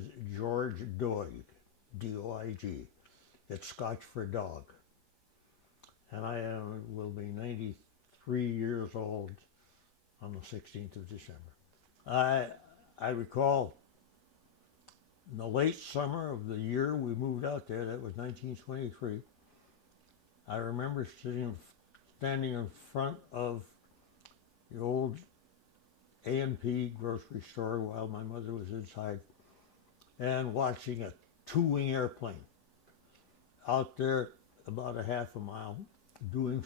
is George Doig, D-O-I-G. It's Scotch for dog. And I will be 93 years old on the 16th of December. I recall in the late summer of the year we moved out there, that was 1923, I remember standing in front of the old A&P grocery store while my mother was inside and watching a two-wing airplane out there about a half a mile doing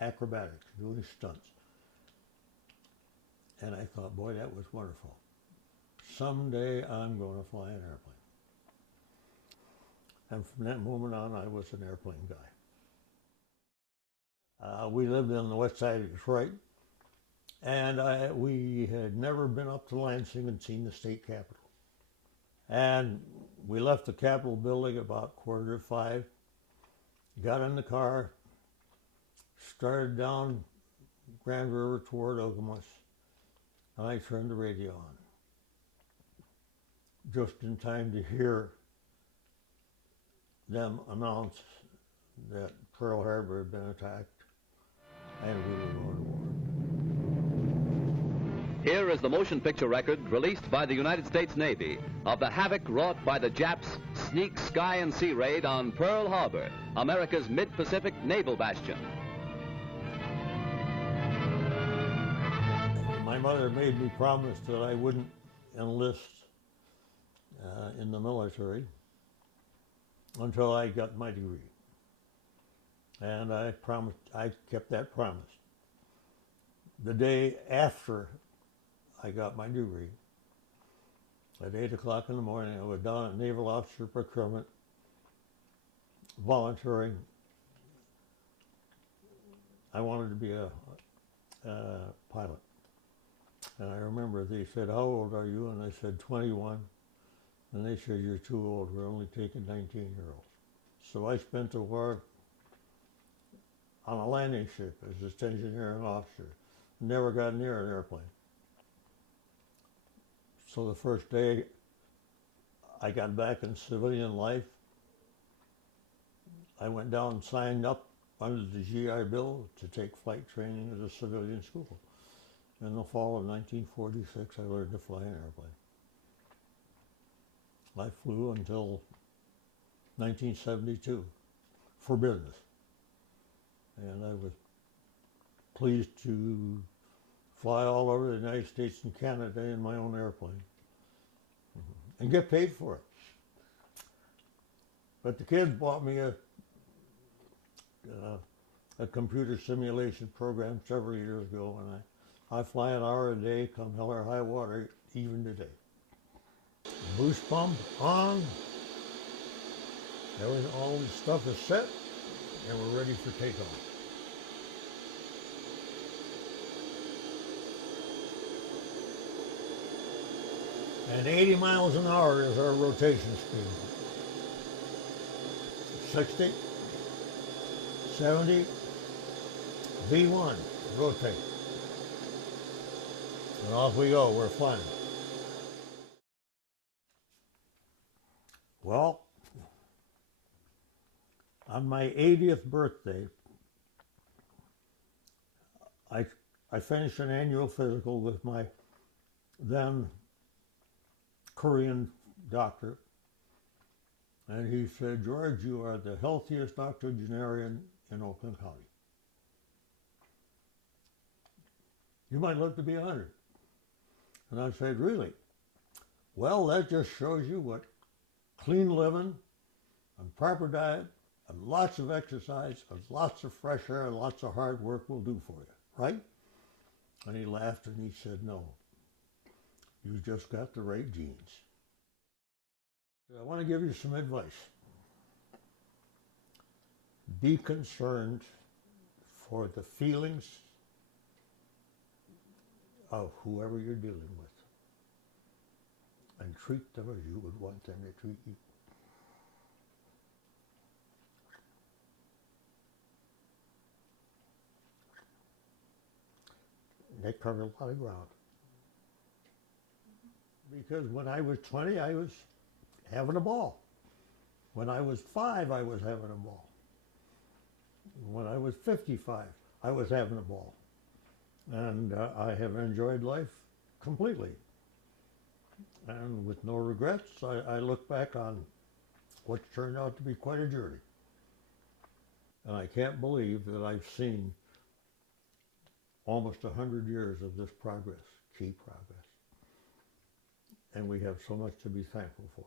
acrobatics, doing stunts. And I thought, boy, that was wonderful. Someday I'm going to fly an airplane. And from that moment on, I was an airplane guy. We lived on the west side of Detroit, and we had never been up to Lansing and seen the state capitol. And we left the Capitol building about 4:45, got in the car, started down Grand River toward Okemos, and I turned the radio on, just in time to hear them announce that Pearl Harbor had been attacked and we were going to war. Here is the motion picture record released by the United States Navy of the havoc wrought by the Japs' sneak sky and sea raid on Pearl Harbor, America's mid-Pacific naval bastion. My mother made me promise that I wouldn't enlist in the military until I got my degree. And I kept that promise. The day after I got my degree, at 8 o'clock in the morning, I was down at Naval Officer Procurement, volunteering. I wanted to be a pilot. And I remember they said, "How old are you?" And I said, 21. And they said, "You're too old. We're only taking 19-year-olds." So I spent the war on a landing ship as an engineer and officer. Never got near an airplane. So the first day I got back in civilian life, I went down and signed up under the GI Bill to take flight training at a civilian school. In the fall of 1946, I learned to fly an airplane. I flew until 1972 for business. And I was pleased to fly all over the United States and Canada in my own airplane and get paid for it. But the kids bought me a computer simulation program several years ago, and I fly an hour a day, come hell or high water, even today. Boost pump on. All the stuff is set, and we're ready for takeoff. And 80 miles an hour is our rotation speed. 60, 70, V1, rotate. And off we go, we're flying. Well, on my 80th birthday, I finished an annual physical with my then Korean doctor, and he said, "George, you are the healthiest octogenarian in Oakland County. You might live to be 100. And I said, "Really?" "Well, that just shows you what clean living and proper diet and lots of exercise and lots of fresh air and lots of hard work will do for you, right?" And he laughed and he said, "No, you just got the right genes." I want to give you some advice. Be concerned for the feelings of whoever you're dealing with, and treat them as you would want them to treat you. They cover a lot of ground. Because when I was 20, I was having a ball. When I was 5, I was having a ball. When I was 55, I was having a ball. And I have enjoyed life completely. And with no regrets, I look back on what's turned out to be quite a journey. And I can't believe that I've seen almost 100 years of this progress, key progress. And we have so much to be thankful for.